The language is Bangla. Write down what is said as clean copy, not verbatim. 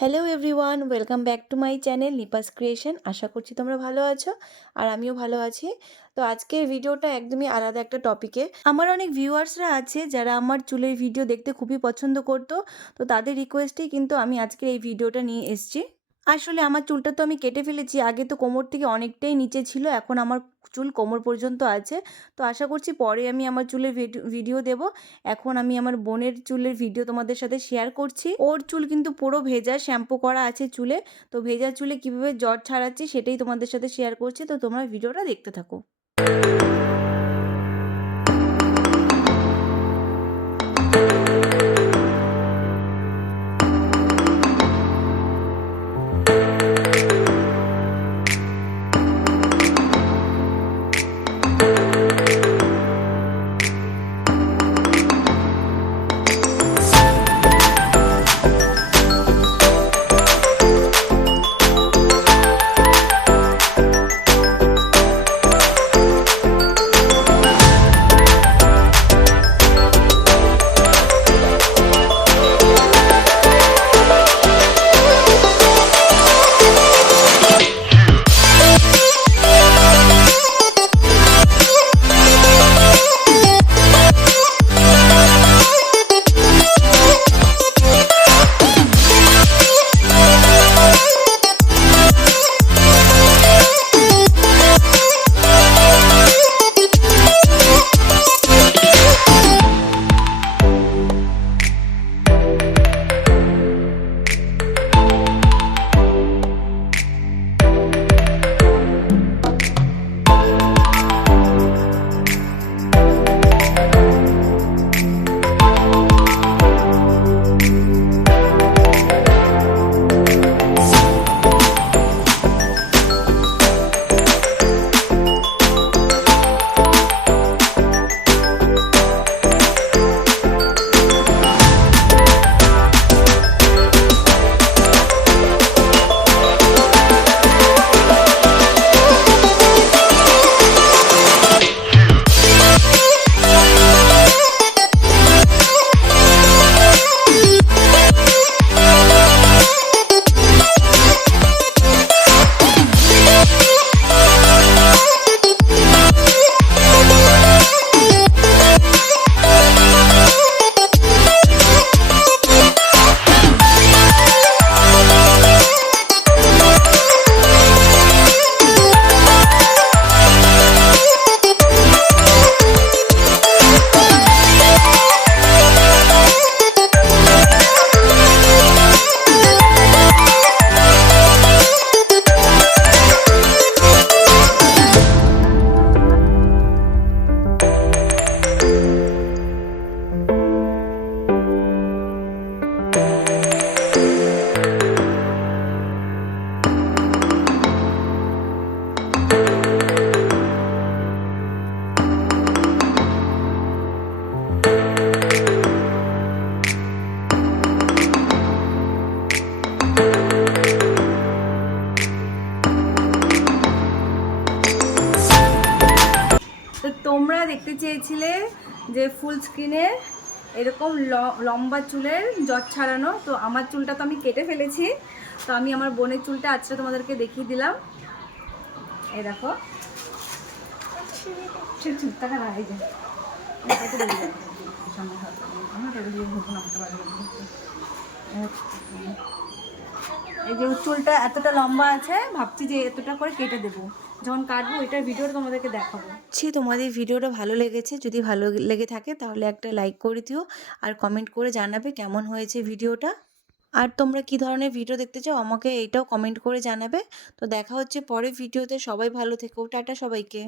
Hello everyone, welcome back to my channel Nipa's creation. আশা করছি তোমরা ভালো আছো আর আমিও ভালো আছি। তো আজকের ভিডিওটা একদমই আলাদা একটা টপিকে। আমার অনেক ভিউয়ার্সরা আছে যারা আমার চুলের ভিডিও দেখতে খুবই পছন্দ করতো। তো তাদের রিকোয়েস্টেই কিন্তু আমি আজকের এই ভিডিওটা নিয়ে এসেছি। আসলে আমার চুলটা তো আমি কেটে ফেলেছি। আগে তো কোমর থেকে অনেকটাই নিচে ছিল, এখন আমার চুল কোমর পর্যন্ত আছে। তো আশা করছি পরে আমি আমার চুলের ভিডিও দেব। এখন আমি আমার বোনের চুলের ভিডিও তোমাদের সাথে শেয়ার করছি। ওর চুল কিন্তু পুরো ভেজা, শ্যাম্পু করা আছে চুলে। তো ভেজা চুলে কিভাবে জট ছাড়াচ্ছি সেটাই তোমাদের সাথে শেয়ার করছি। তো তোমরা ভিডিওটা দেখতে থাকো। তো তোমরা দেখতে চেয়েছিলে যে ফুল স্ক্রিনে এরকম লম্বা চুলের জট ছাড়ানো। তো আমার চুলটা তো আমি কেটে ফেলেছি। তো আমি আমার বোনের চুলটা আজকে তোমাদেরকে দেখিয়ে দিলাম। এই দেখো, এই যে চুলটা এতটা লম্বা আছে, ভাবছি যে এতটা করে কেটে দেবো। যখন কাটবো এটার ভিডিওটা তোমাদেরকে দেখাবো। তোমাদের ভিডিওটা ভালো লেগেছে, যদি ভালো লেগে থাকে তাহলে একটা লাইক করে দিও আর কমেন্ট করে জানাবে কেমন হয়েছে ভিডিওটা। আর তোমরা কি ধরনের ভিডিও দেখতে চাও আমাকে এটাও কমেন্ট করে জানাবে। তো দেখা হচ্ছে পরের ভিডিওতে। সবাই ভালো থেকো, টাটা সবাইকে।